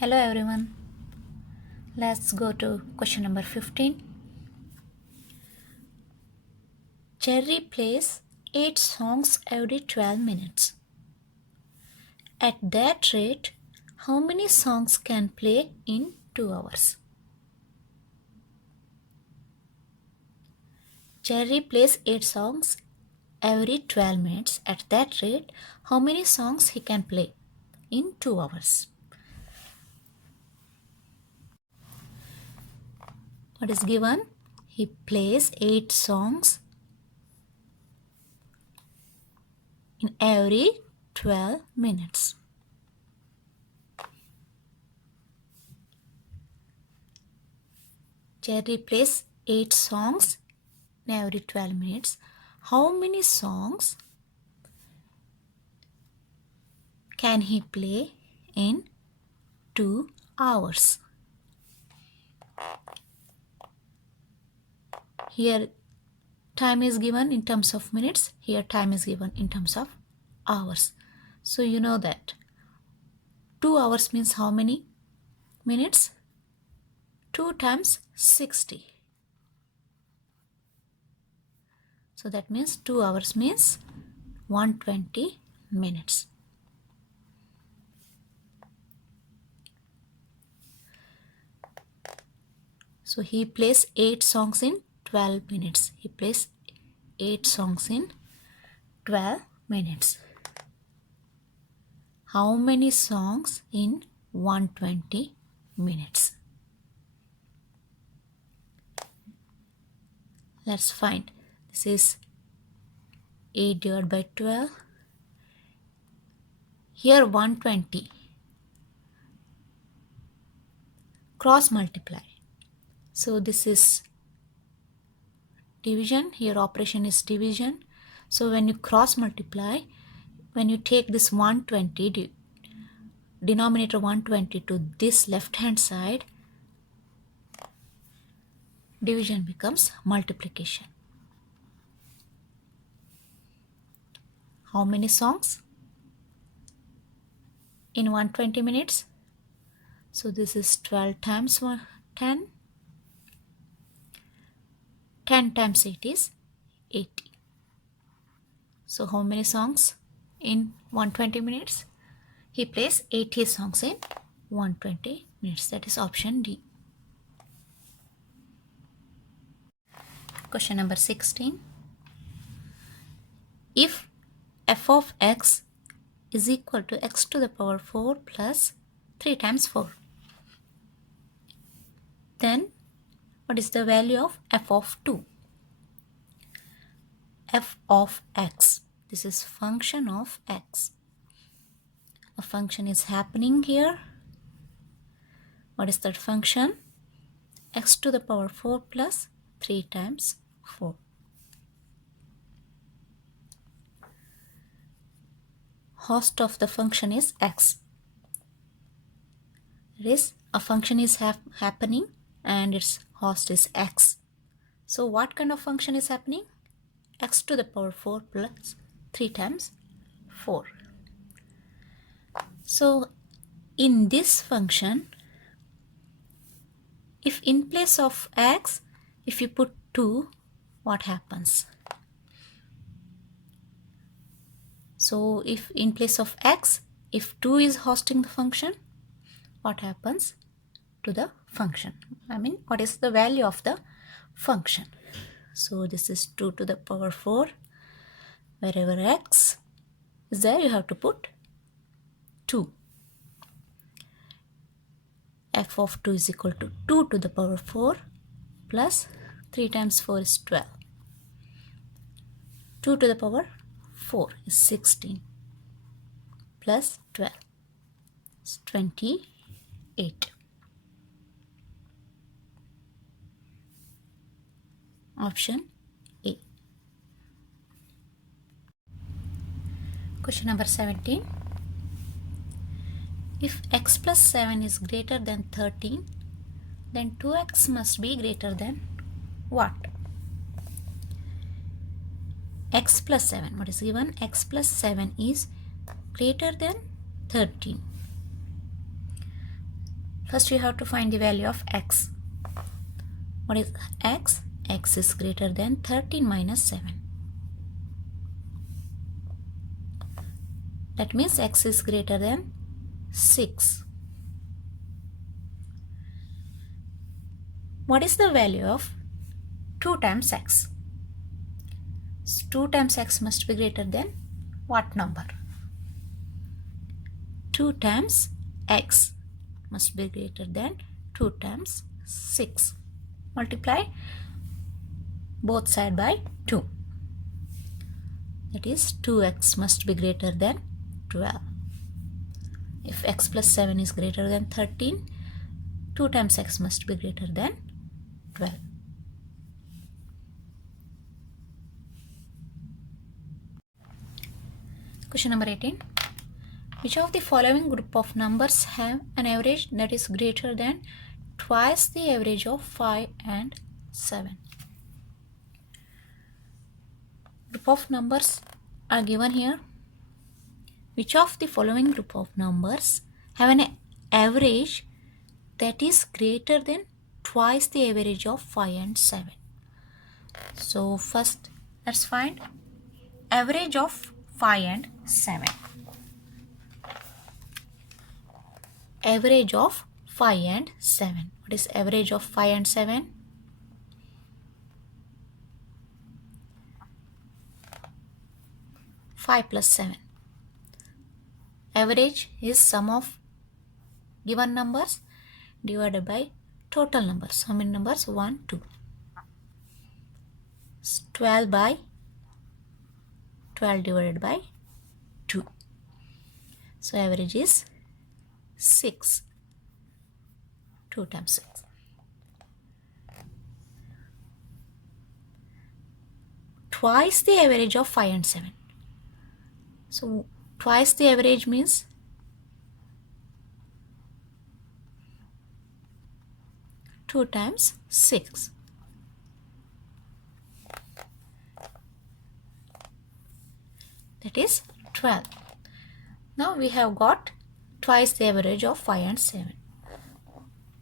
Hello everyone. Let's go to question number 15. Cherry plays 8 songs every 12 minutes. At that rate, how many songs can play in 2 hours? Cherry plays 8 songs every 12 minutes. At that rate, how many songs he can play in 2 hours? What is given? He plays 8 songs in every 12 minutes. Cherry plays 8 songs in every 12 minutes. How many songs can he play in 2 hours? Here time is given in terms of minutes. Here time is given in terms of hours. So you know that 2 hours means how many minutes? 2 times 60. So that means 2 hours means 120 minutes. So he plays 8 songs in 12 minutes. He plays 8 songs in 12 minutes. How many songs in 120 minutes? Let's find. This is 8 divided by 12. Here 120. Cross multiply. So this is division. Here operation is division. So when you cross multiply, when you take this 120, denominator 120 to this left hand side, division becomes multiplication. How many songs in 120 minutes? So this is 12 times 10. 10 times 8 is 80. So how many songs in 120 minutes? He plays 80 songs in 120 minutes. That is option D. Question number 16. If f of x is equal to x to the power 4 plus 3 times 4, then what is the value of f of 2? F of x. This is function of x. A function is happening here. What is that function? X to the power 4 plus 3 times 4. Host of the function is x. It is a function is happening and its host is x. So what kind of function is happening? X to the power 4 plus 3 times 4. So in this function, if in place of x, if you put 2, what happens? So if in place of x, if 2 is hosting the function, what happens to the function? I mean, what is the value of the function? So this is 2 to the power 4. Wherever x is there, you have to put 2. F of 2 is equal to 2 to the power 4 plus 3 times 4 is 12. 2 to the power 4 is 16 plus 12 is 28. Option A. Question number 17. If x plus 7 is greater than 13, then 2x must be greater than what? X plus 7. What is given? X plus 7 is greater than 13. First we have to find the value of x. What is x? X is greater than 13 minus 7. That means x is greater than 6. What is the value of 2 times x? 2 times x must be greater than what number? 2 times x must be greater than 2 times 6. Multiply both side by 2. That is 2x must be greater than 12. If x plus 7 is greater than 13, 2 times x must be greater than 12. Question number 18. Which of the following group of numbers have an average that is greater than twice the average of 5 and 7? Group of numbers are given here. Which of the following group of numbers have an average that is greater than twice the average of 5 and 7? So first let's find average of 5 and 7. Average of 5 and 7. What is average of 5 and 7? Five plus 7. Average is sum of given numbers divided by total numbers. How many numbers? 1, 2. 12 by 12 divided by 2. So average is 6. 2 times 6. Twice the average of 5 and 7. So twice the average means 2 times 6. That is 12. Now we have got twice the average of 5 and 7.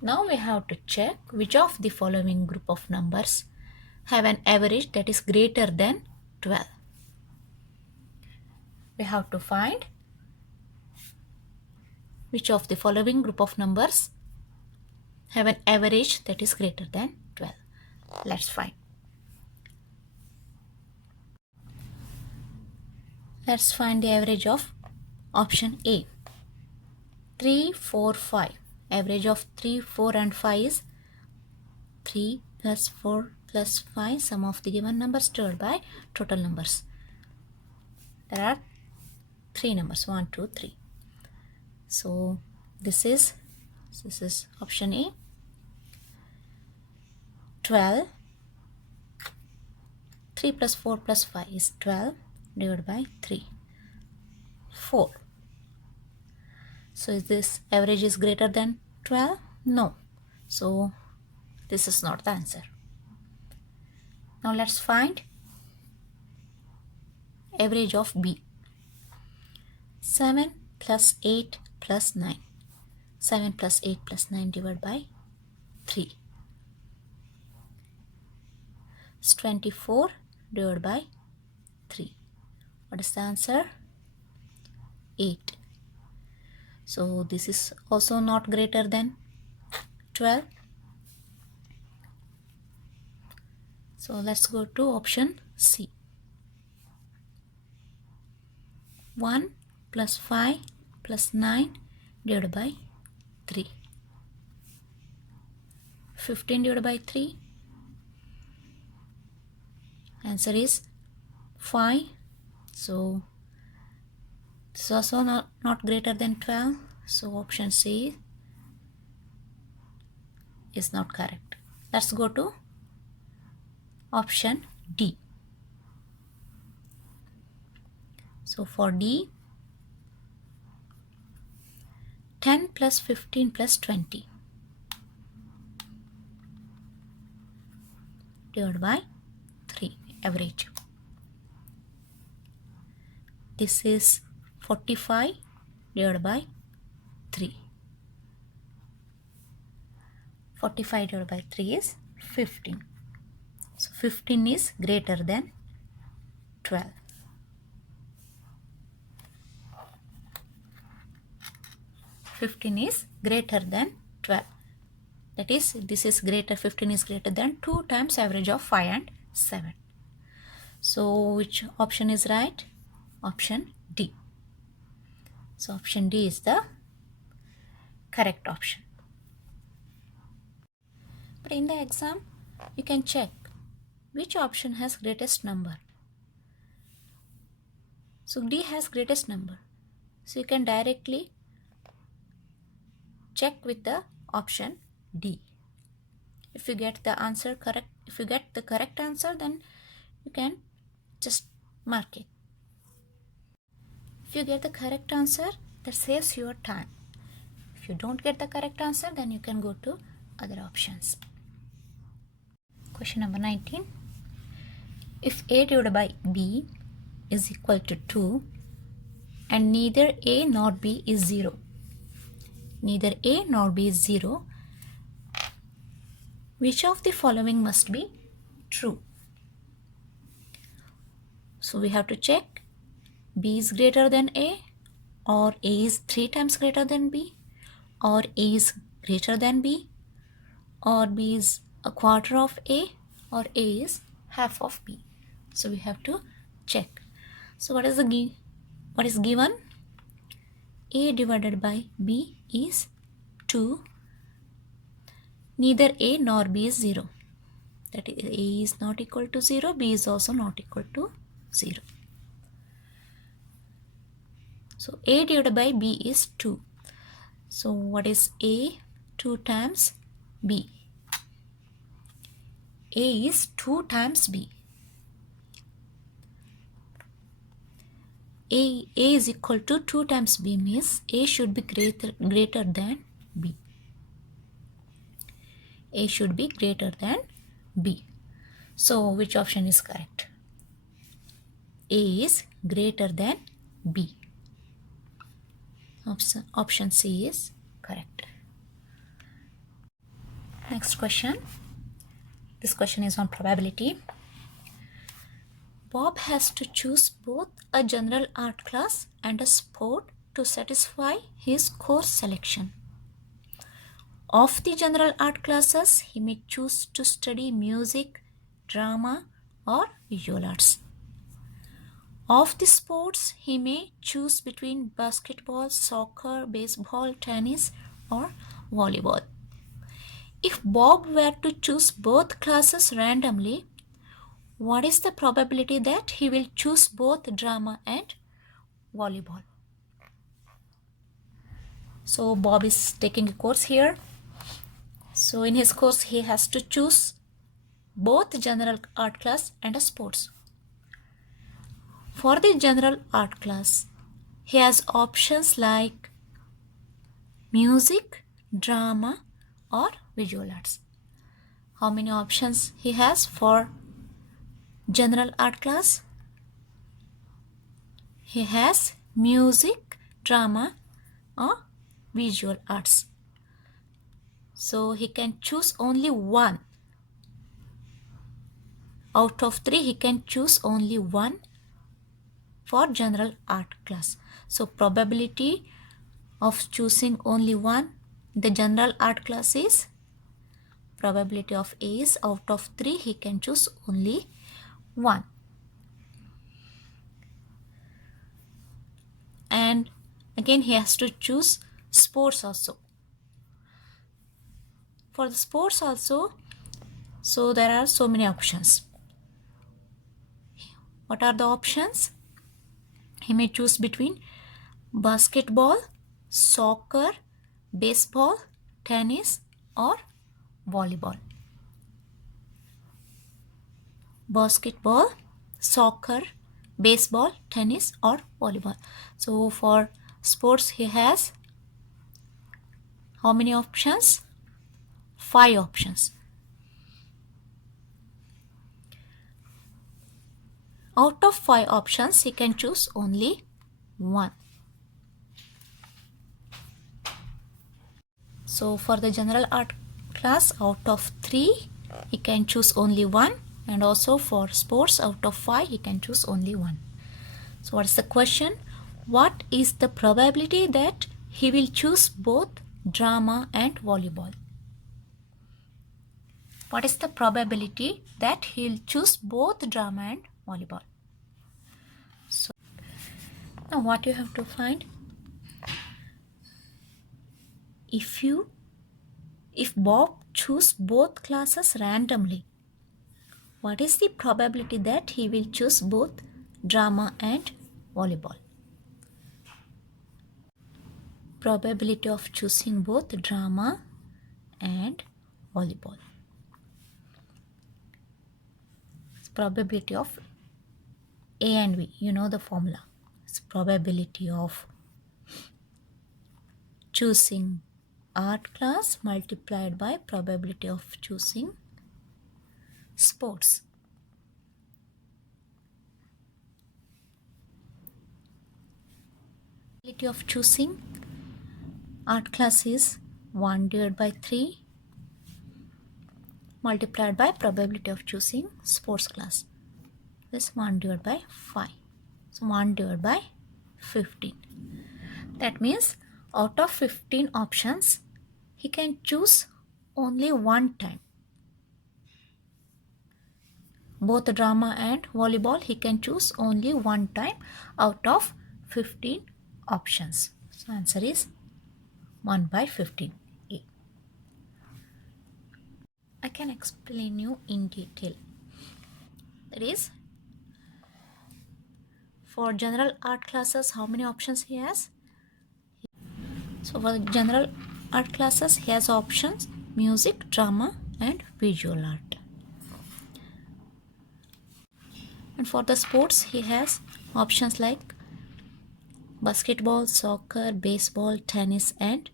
Now we have to check which of the following group of numbers have an average that is greater than 12. We have to find which of the following group of numbers have an average that is greater than 12. Let's find. Let's find the average of option A. 3, 4, 5. Average of 3, 4 and 5 is 3 plus 4 plus 5. Sum of the given numbers divided by total numbers. There are 3 numbers, 1, 2, 3. So this is option A. 12. 3 plus 4 plus 5 is 12 divided by 3. 4. So is this average is greater than 12? No. So this is not the answer. Now let's find average of B. 7 plus 8 plus 9. 7 plus 8 plus 9 divided by 3. It's 24 divided by 3. What is the answer? 8. So this is also not greater than 12. So let's go to option C. 1 plus 5 plus 9 divided by 3. 15 divided by 3. Answer is 5. So this is also not greater than 12. So option C is not correct. Let's go to option D. So for D, 10 plus 15 plus 20 divided by 3, average. This is 45 divided by 3. 45 divided by 3 is 15. So 15 is greater than 12. Is greater than 12. That is, this is greater, 15 is greater than 2 times average of 5 and 7. So which option is right? Option D. So option D is the correct option. But in the exam, you can check which option has greatest number. So D has greatest number. So you can directly check with the option D. If you get the answer correct, if you get the correct answer, then you can just mark it. If you get the correct answer, that saves your time. If you don't get the correct answer, then you can go to other options. Question number 19. If A divided by B is equal to 2 and neither A nor B is 0, neither A nor B is 0, which of the following must be true? So we have to check B is greater than A, or A is 3 times greater than B, or A is greater than B, or B is a quarter of A, or A is half of B. So we have to check. So what is given? A divided by B is 2. Neither A nor B is 0. That is, A is not equal to 0, B is also not equal to 0. So A divided by B is 2. So what is A? 2 times B. A is 2 times B. A is equal to 2 times B means A should be greater than B. A should be greater than B. So which option is correct? A is greater than B. Option C is correct. Next question. This question is on probability. Bob has to choose both a general art class and a sport to satisfy his course selection. Of the general art classes, he may choose to study music, drama, or visual arts. Of the sports, he may choose between basketball, soccer, baseball, tennis, or volleyball. If Bob were to choose both classes randomly, what is the probability that he will choose both drama and volleyball? So Bob is taking a course here. So in his course, he has to choose both general art class and a sports. For the general art class, he has options like music, drama, or visual arts. How many options he has for general art class? He has music, drama, or visual arts. So he can choose only one. Out of 3, he can choose only one for general art class. So probability of choosing only one in the general art class is, probability of A is out of 3, he can choose only one. And again he has to choose sports also. For the sports also, so there are so many options. What are the options? He may choose between basketball, soccer, baseball, tennis, or volleyball. Basketball, soccer, baseball, tennis, or volleyball. So for sports, he has how many options? 5 options. Out of 5 options, he can choose only one. So for the general art class, out of 3 he can choose only 1, and also for sports, out of 5 he can choose only 1. So what is the question? What is the probability that he will choose both drama and volleyball? What is the probability that he'll choose both drama and volleyball? So now what you have to find, if Bob choose both classes randomly, what is the probability that he will choose both drama and volleyball? Probability of choosing both drama and volleyball. It's probability of A and B. You know the formula. It's probability of choosing art class multiplied by probability of choosing sports. Probability of choosing art class is 1 divided by 3 multiplied by probability of choosing sports class. This 1 divided by 5. So 1 divided by 15. That means out of 15 options, he can choose only one time. Both drama and volleyball, he can choose only one time out of 15 options. So answer is 1 by 15. A. I can explain you in detail. That is, for general art classes, how many options he has? So for general art classes, he has options music, drama and visual art. And for the sports, he has options like basketball, soccer, baseball, tennis and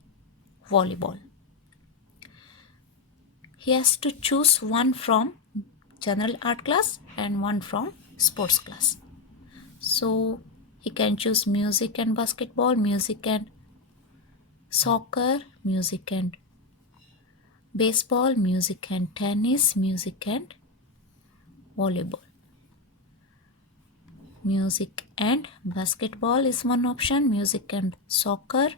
volleyball. He has to choose one from general art class and one from sports class. So he can choose music and basketball, music and soccer, music and baseball, music and tennis, music and volleyball. Music and basketball is one option, music and soccer,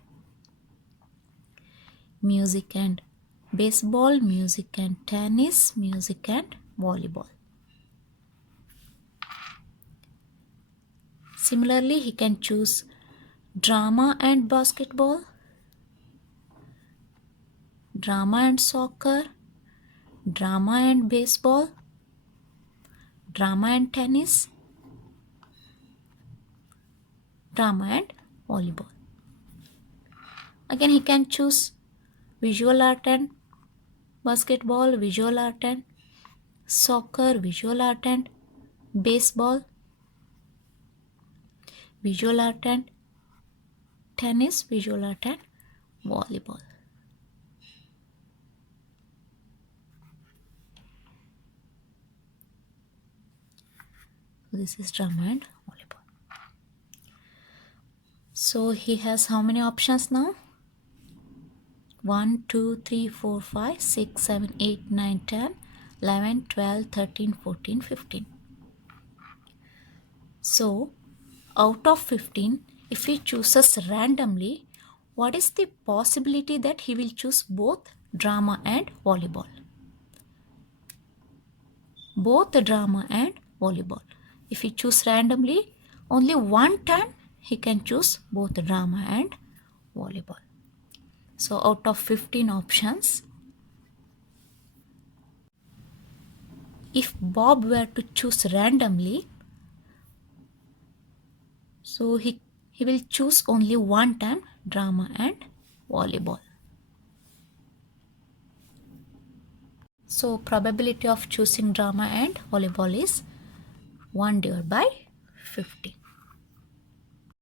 music and baseball, music and tennis, music and volleyball. Similarly, he can choose drama and basketball, drama and soccer, drama and baseball, drama and tennis, drama and volleyball. Again, he can choose visual art and basketball, visual art and soccer, visual art and baseball, visual art and tennis, visual art and volleyball. This is drama and volleyball. So he has how many options now? 1, 2, 3, 4, 5, 6, 7, 8, 9, 10, 11, 12, 13, 14, 15. So out of 15, if he chooses randomly, what is the possibility that he will choose both drama and volleyball? Both the drama and volleyball. If he choose randomly, only one time he can choose both drama and volleyball. So out of 15 options, if Bob were to choose randomly, so he will choose only one time drama and volleyball. So probability of choosing drama and volleyball is 1 divided by 15.